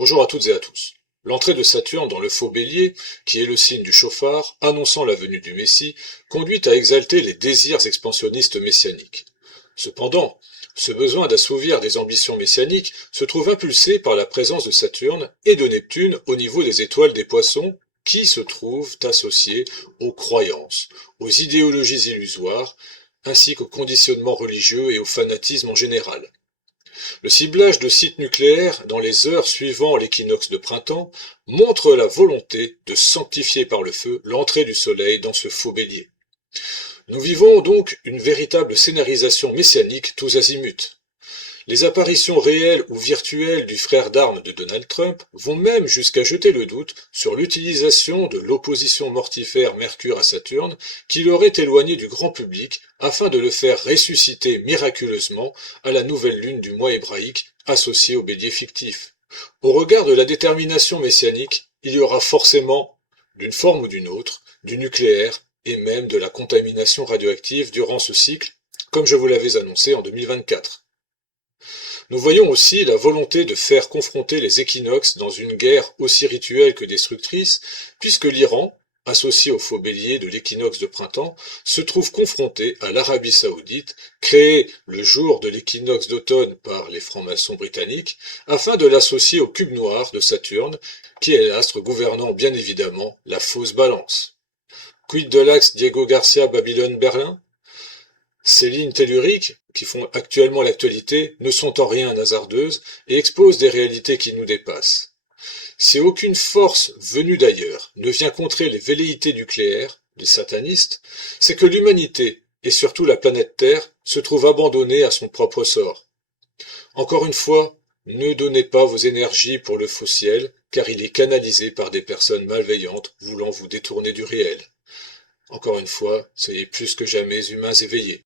Bonjour à toutes et à tous. L'entrée de Saturne dans le faux bélier, qui est le signe du chauffard, annonçant la venue du Messie, conduit à exalter les désirs expansionnistes messianiques. Cependant, ce besoin d'assouvir des ambitions messianiques se trouve impulsé par la présence de Saturne et de Neptune au niveau des étoiles des Poissons, qui se trouvent associées aux croyances, aux idéologies illusoires, ainsi qu'au conditionnement religieux et au fanatisme en général. Le ciblage de sites nucléaires dans les heures suivant l'équinoxe de printemps montre la volonté de sanctifier par le feu l'entrée du soleil dans ce faux bélier. Nous vivons donc une véritable scénarisation messianique tous azimuts. Les apparitions réelles ou virtuelles du frère d'armes de Donald Trump vont même jusqu'à jeter le doute sur l'utilisation de l'opposition mortifère Mercure à Saturne qui l'aurait éloigné du grand public afin de le faire ressusciter miraculeusement à la nouvelle lune du mois hébraïque associée au bélier fictif. Au regard de la détermination messianique, il y aura forcément, d'une forme ou d'une autre, du nucléaire et même de la contamination radioactive durant ce cycle, comme je vous l'avais annoncé en 2024. Nous voyons aussi la volonté de faire confronter les équinoxes dans une guerre aussi rituelle que destructrice, puisque l'Iran, associé au faux bélier de l'équinoxe de printemps, se trouve confronté à l'Arabie saoudite, créée le jour de l'équinoxe d'automne par les francs-maçons britanniques, afin de l'associer au cube noir de Saturne, qui est l'astre gouvernant bien évidemment la fausse balance. Quid de l'axe Diego Garcia-Babylone-Berlin? Ces lignes telluriques, qui font actuellement l'actualité, ne sont en rien hasardeuses et exposent des réalités qui nous dépassent. Si aucune force venue d'ailleurs ne vient contrer les velléités nucléaires, les satanistes, c'est que l'humanité, et surtout la planète Terre, se trouve abandonnée à son propre sort. Encore une fois, ne donnez pas vos énergies pour le faux ciel, car il est canalisé par des personnes malveillantes voulant vous détourner du réel. Encore une fois, soyez plus que jamais humains éveillés.